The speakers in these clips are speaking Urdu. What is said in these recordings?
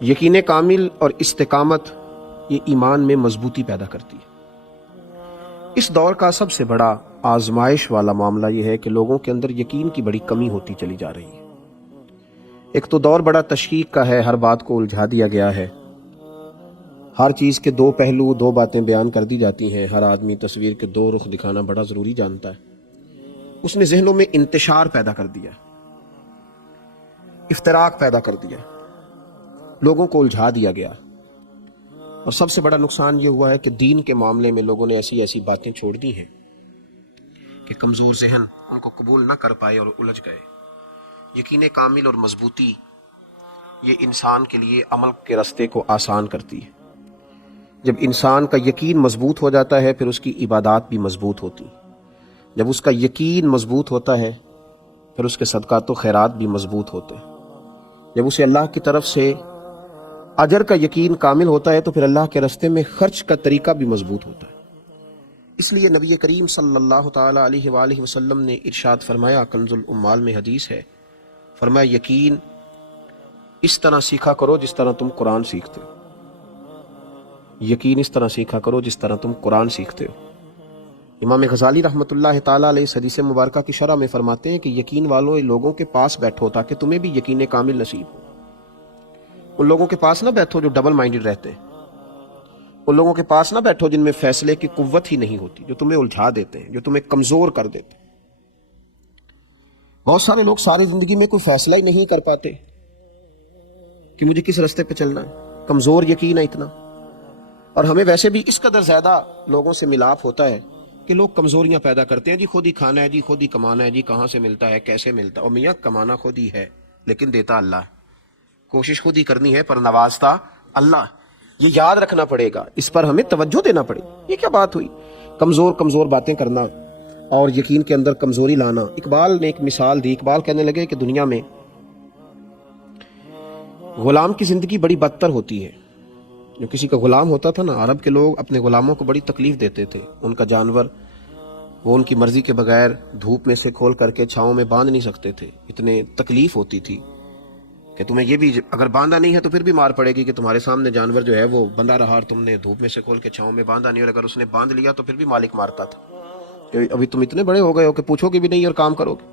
یقین کامل اور استقامت یہ ایمان میں مضبوطی پیدا کرتی ہے۔ اس دور کا سب سے بڑا آزمائش والا معاملہ یہ ہے کہ لوگوں کے اندر یقین کی بڑی کمی ہوتی چلی جا رہی ہے۔ ایک تو دور بڑا تشکیک کا ہے، ہر بات کو الجھا دیا گیا ہے، ہر چیز کے دو پہلو، دو باتیں بیان کر دی جاتی ہیں، ہر آدمی تصویر کے دو رخ دکھانا بڑا ضروری جانتا ہے۔ اس نے ذہنوں میں انتشار پیدا کر دیا، افتراق پیدا کر دیا، لوگوں کو الجھا دیا گیا، اور سب سے بڑا نقصان یہ ہوا ہے کہ دین کے معاملے میں لوگوں نے ایسی ایسی باتیں چھوڑ دی ہیں کہ کمزور ذہن ان کو قبول نہ کر پائے اور الجھ گئے۔ یقین کامل اور مضبوطی یہ انسان کے لیے عمل کے راستے کو آسان کرتی ہے۔ جب انسان کا یقین مضبوط ہو جاتا ہے پھر اس کی عبادات بھی مضبوط ہوتی ہیں۔ جب اس کا یقین مضبوط ہوتا ہے پھر اس کے صدقات و خیرات بھی مضبوط ہوتے ہیں۔ جب اسے اللہ کی طرف سے اجر کا یقین کامل ہوتا ہے تو پھر اللہ کے راستے میں خرچ کا طریقہ بھی مضبوط ہوتا ہے۔ اس لیے نبی کریم صلی اللہ تعالی علیہ وآلہ وسلم نے ارشاد فرمایا، کنز الاموال میں حدیث ہے، فرمایا یقین اس طرح سیکھا کرو جس طرح تم قرآن سیکھتے ہو۔ یقین اس طرح سیکھا کرو جس طرح تم قرآن سیکھتے ہو۔ امام غزالی رحمۃ اللہ تعالیٰ علیہ اس حدیث مبارکہ کی شرح میں فرماتے ہیں کہ یقین والوں لوگوں کے پاس بیٹھو تاکہ تمہیں بھی یقین کامل نصیب ہو۔ ان لوگوں کے پاس نہ بیٹھو جو ڈبل مائنڈڈ رہتے ہیں، ان لوگوں کے پاس نہ بیٹھو جن میں فیصلے کی قوت ہی نہیں ہوتی، جو تمہیں الجھا دیتے ہیں، جو تمہیں کمزور کر دیتے ہیں۔ بہت سارے لوگ ساری زندگی میں کوئی فیصلہ ہی نہیں کر پاتے کہ مجھے کس راستے پہ چلنا ہے، کمزور یقین ہے اتنا۔ اور ہمیں ویسے بھی اس قدر زیادہ لوگوں سے ملاپ ہوتا ہے کہ لوگ کمزوریاں پیدا کرتے ہیں، جی خود ہی کھانا ہے، جی خود ہی کمانا ہے، جی کہاں سے ملتا ہے، کیسے ملتا ہے، اور میاں کمانا خود ہی ہے لیکن دیتا اللہ ہے، کوشش خود ہی کرنی ہے پر نوازتا اللہ۔ یہ یاد رکھنا پڑے گا، اس پر ہمیں توجہ دینا پڑے گا۔ یہ کیا بات ہوئی کمزور باتیں کرنا اور یقین کے اندر کمزوری لانا؟ اقبال نے ایک مثال دی، اقبال کہنے لگے کہ دنیا میں غلام کی زندگی بڑی بدتر ہوتی ہے۔ جو کسی کا غلام ہوتا تھا نا، عرب کے لوگ اپنے غلاموں کو بڑی تکلیف دیتے تھے، ان کا جانور وہ ان کی مرضی کے بغیر دھوپ میں سے کھول کر کے چھاؤں میں باندھ نہیں سکتے تھے، اتنے تکلیف ہوتی تھی کہ تمہیں یہ بھی اگر باندھا نہیں ہے تو پھر بھی مار پڑے گی کہ تمہارے سامنے جانور جو ہے وہ بندھا رہا اور تم نے دھوپ میں سے کھول کے چھاؤں میں باندھا نہیں، اور اگر اس نے باندھ لیا تو پھر بھی مالک مارتا تھا کہ ابھی تم اتنے بڑے ہو گئے ہو کہ پوچھو گے بھی نہیں اور کام کرو گے۔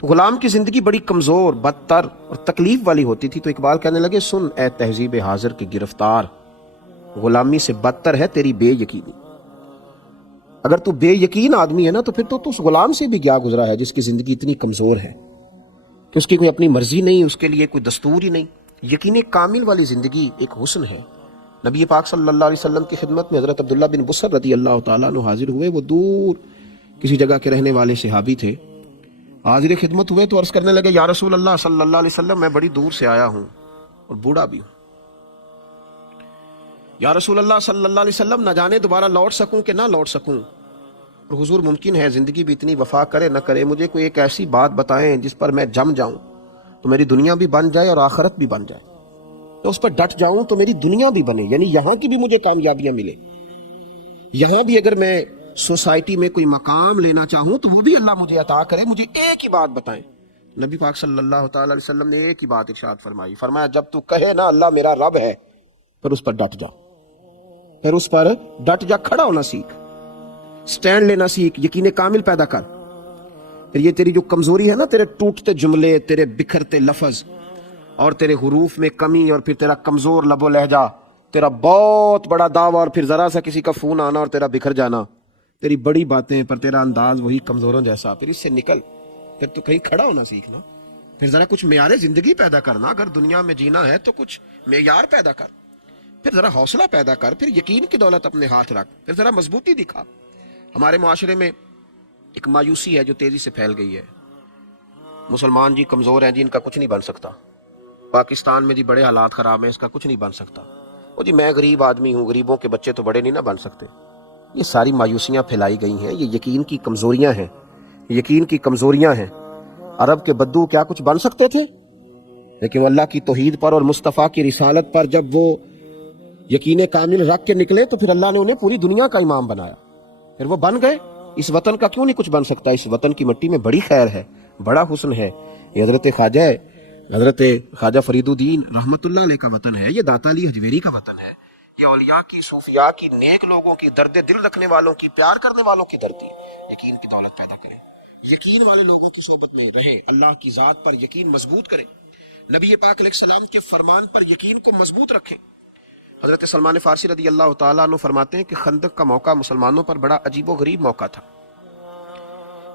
تو غلام کی زندگی بڑی کمزور، بدتر اور تکلیف والی ہوتی تھی۔ تو اقبال کہنے لگے، سن اے تہذیب حاضر کی گرفتار، غلامی سے بدتر ہے تیری بے یقینی۔ اگر تو بے یقین آدمی ہے نا تو پھر تو اس غلام سے بھی کیا گزرا ہے جس کی زندگی اتنی کمزور ہے کہ اس کی کوئی اپنی مرضی نہیں، اس کے لیے کوئی دستور ہی نہیں۔ یقین کامل والی زندگی ایک حسن ہے۔ نبی پاک صلی اللہ علیہ وسلم کی خدمت میں حضرت عبداللہ بن بصر رضی اللہ تعالیٰ عنہ حاضر ہوئے۔ وہ دور کسی جگہ کے رہنے والے صحابی تھے، حاضر خدمت ہوئے تو عرض کرنے لگے، یا رسول اللہ صلی اللہ علیہ وسلم، میں بڑی دور سے آیا ہوں اور بوڑھا بھی ہوں۔ یا رسول اللہ صلی اللہ علیہ وسلم، نہ جانے دوبارہ لوٹ سکوں کہ نہ لوٹ سکوں، اور حضور ممکن ہے زندگی بھی اتنی وفا کرے نہ کرے، مجھے کوئی ایک ایسی بات بتائیں جس پر میں جم جاؤں تو میری دنیا بھی بن جائے اور آخرت بھی بن جائے، تو اس پر ڈٹ جاؤں تو میری دنیا بھی بنے، یعنی یہاں کی بھی مجھے کامیابیاں ملے، یہاں بھی اگر میں سوسائٹی میں کوئی مقام لینا چاہوں تو وہ بھی اللہ مجھے عطا کرے، مجھے ایک ہی بات بتائیں۔ نبی پاک صلی اللہ تعالی علیہ وسلم نے ایک ہی بات ارشاد فرمائی، فرمایا جب تو کہے نا اللہ میرا رب ہے، پھر اس پر ڈٹ جا، پھر اس پر ڈٹ جا، کھڑا ہونا سیکھ، سٹینڈ لینا سیکھ، یقین کامل پیدا کر۔ پھر یہ تیری جو کمزوری ہے نا، تیرے ٹوٹتے جملے، تیرے بکھرتے لفظ اور تیرے حروف میں کمی، اور پھر تیرا کمزور لب و لہجہ، تیرا بہت بڑا دعویٰ اور پھر ذرا سا کسی کا فون آنا اور تیرا بکھر جانا، تیری بڑی باتیں پر تیرا انداز وہی کمزوروں جیسا، پھر اس سے نکل، پھر تو کہیں کھڑا ہونا سیکھنا، پھر ذرا کچھ معیار زندگی پیدا کرنا، اگر دنیا میں جینا ہے تو کچھ معیار پیدا کر، پھر ذرا حوصلہ پیدا کر، پھر یقین کی دولت اپنے ہاتھ رکھ، پھر ذرا مضبوطی دکھا۔ ہمارے معاشرے میں ایک مایوسی ہے جو تیزی سے پھیل گئی ہے، مسلمان جی کمزور ہیں جی، ان کا کچھ نہیں بن سکتا، پاکستان میں جی بڑے حالات خراب ہیں، اس کا کچھ نہیں بن سکتا، وہ جی میں غریب آدمی ہوں، غریبوں کے بچے تو بڑے نہیں نہ بن سکتے۔ یہ ساری مایوسیاں پھیلائی گئی ہیں، یہ یقین کی کمزوریاں ہیں، یقین کی کمزوریاں ہیں۔ عرب کے بدو کیا کچھ بن سکتے تھے؟ لیکن اللہ کی توحید پر اور مصطفیٰ کی رسالت پر جب وہ یقین کامل رکھ کے نکلے تو پھر اللہ نے انہیں پوری دنیا کا امام بنایا، پھر وہ بن گئے۔ اس وطن کا کیوں نہیں کچھ بن سکتا؟ اس وطن کی مٹی میں بڑی خیر ہے، بڑا حسن ہے۔ یہ حضرت خواجہ حضرت خواجہ فریدالدین رحمت اللہ علیہ کا وطن ہے، یہ دانتا علی حجویری کا وطن ہے، یہ اولیاء کی، صوفیاء کی، نیک لوگوں کی، درد دل رکھنے والوں کی، پیار کرنے والوں کی دھرتی۔ یقین کی دولت پیدا کریں، یقین والے لوگوں کی صحبت میں رہیں، اللہ کی ذات پر یقین مضبوط کریں، نبی پاک علیہ السلام کے فرمان پر یقین کو مضبوط رکھیں۔ حضرت سلمان فارسی رضی اللہ تعالیٰ عنہ فرماتے ہیں کہ خندق کا موقع مسلمانوں پر بڑا عجیب و غریب موقع تھا۔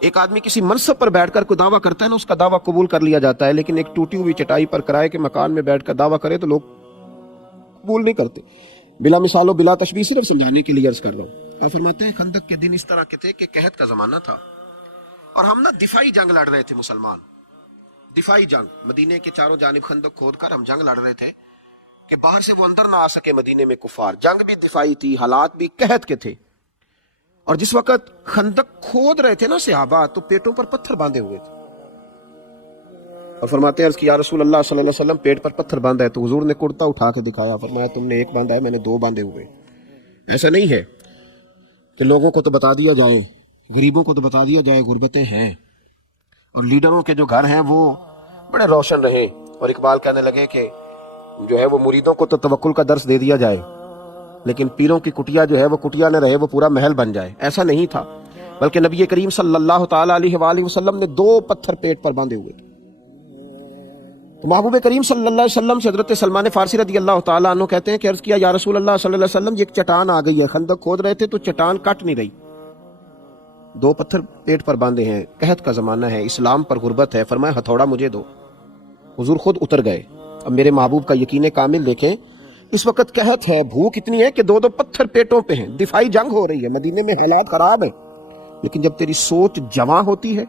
ایک آدمی کسی منصب پر بیٹھ کر کوئی دعویٰ کرتا ہے نا، اس کا دعویٰ قبول کر لیا جاتا ہے، لیکن ایک ٹوٹی ہوئی چٹائی پر کرائے کے مکان میں بیٹھ کر دعویٰ کرے تو لوگ قبول نہیں کرتے۔ بلا مثال و بلا تشبیہ صرف سمجھانے کے لیے عرض کر رہا ہوں۔ آپ فرماتے ہیں خندق کے دن اس طرح کے تھے کہ قحط کا زمانہ تھا، اور ہم دفاعی جنگ لڑ رہے تھے مسلمان، دفاعی جنگ، مدینے کے چاروں جانب خندق کھود کر ہم جنگ لڑ رہے تھے کہ باہر سے وہ اندر نہ آ سکے مدینے میں کفار۔ جنگ بھی دفاعی تھی، حالات بھی قحط کے تھے، اور جس وقت خندق کھود رہے تھے نا صحابہ، تو پیٹوں پر پتھر باندھے ہوئے تھے، اور فرماتے ہیں عرض کی یا رسول اللہ صلی اللہ علیہ وسلم پیٹ پر پتھر باندھا ہے، تو حضور نے کرتا اٹھا کے دکھایا، فرمایا تم نے ایک باندھا ہے، میں نے دو باندھے ہوئے۔ ایسا نہیں ہے کہ لوگوں کو تو بتا دیا جائے، غریبوں کو تو بتا دیا جائے غربتیں ہیں، اور لیڈروں کے جو گھر ہیں وہ بڑے روشن رہے، اور اقبال کہنے لگے کہ جو ہے وہ مریدوں کو تو توکل کا درس دے دیا جائے، لیکن پیروں کی کٹیا جو ہے وہ کٹیا نہ رہے، وہ پورا محل بن جائے۔ ایسا نہیں تھا، بلکہ نبی کریم صلی اللہ تعالیٰ علیہ وآلہ وسلم نے دو پتھر پیٹ پر باندھے ہوئے تھے۔ تو محبوب کریم صلی اللہ علیہ وسلم سے حضرت سلمان فارسی رضی اللہ تعالیٰ عنہ کہتے ہیں کہ عرض کیا یا رسول اللہ صلی اللہ علیہ وسلم، یہ ایک چٹان آ گئی ہے، خندق کھود رہے تھے تو چٹان کٹ نہیں رہی، دو پتھر پیٹ پر باندھے ہیں، قحط کا زمانہ ہے، اسلام پر غربت ہے، فرمایا ہتھوڑا مجھے دو۔ حضور خود اتر گئے۔ اب میرے محبوب کا یقین کامل دیکھیں، اس وقت قحط ہے، بھوک اتنی ہے کہ دو دو پتھر پیٹوں پہ ہیں، دفاعی جنگ ہو رہی ہے، مدینے میں حالات خراب ہیں، لیکن جب تیری سوچ جواں ہوتی ہے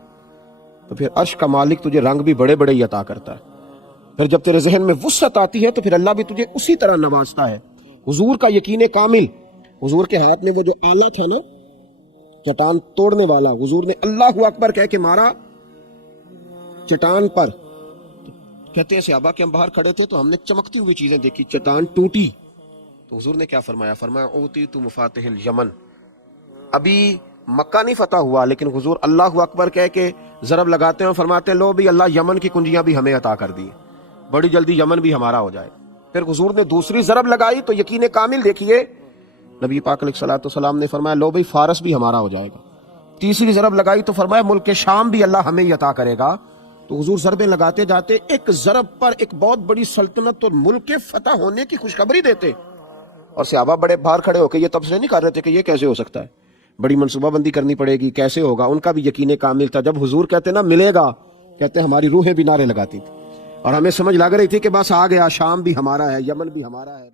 تو پھر عرش کا مالک تجھے رنگ بھی بڑے بڑے ہی عطا کرتا ہے، پھر جب تیرے ذہن میں وسعت آتی ہے تو پھر اللہ بھی تجھے اسی طرح نوازتا ہے۔ حضور کا یقین کامل، حضور کے ہاتھ میں وہ جو آلہ تھا نا چٹان توڑنے والا، حضور نے اللہ اکبر کہہ کے مارا چٹان پر، کہتے ہیں صحابہ کہ ہم باہر کھڑے تھے تو ہم نے چمکتی ہوئی چیزیں دیکھی، چٹان ٹوٹی، تو حضور نے کیا فرمایا؟ فرمایا اوتیت مفاتح الیمن۔ ابھی مکہ نہیں فتح ہوا، لیکن حضور اللہ اکبر کہہ کے ضرب لگاتے ہیں اور فرماتے ہیں لو بھی اللہ یمن کی کنجیاں بھی ہمیں عطا کر دی، بڑی جلدی یمن بھی ہمارا ہو جائے۔ پھر حضور نے دوسری ضرب لگائی تو یقین کامل دیکھیے، نبی پاک علیہ الصلوۃ والسلام نے فرمایا لو بھی فارس بھی ہمارا ہو جائے گا۔ تیسری ضرب لگائی تو فرمایا ملک شام بھی اللہ ہمیں ہی عطا کرے گا۔ تو حضور ضربیں لگاتے جاتے، ایک ضرب پر ایک بہت بڑی سلطنت اور ملک کے فتح ہونے کی خوشخبری دیتے، اور صحابہ بڑے باہر کھڑے ہو کے یہ تبصرے نہیں کر رہے تھے کہ یہ کیسے ہو سکتا ہے، بڑی منصوبہ بندی کرنی پڑے گی، کیسے ہوگا۔ ان کا بھی یقین کامل تھا۔ جب حضور کہتے نا ملے گا، کہتے ہماری روحیں بھی نعرے لگاتی تھی، اور ہمیں سمجھ لگ رہی تھی کہ بس آ گیا، شام بھی ہمارا ہے، یمن بھی ہمارا ہے۔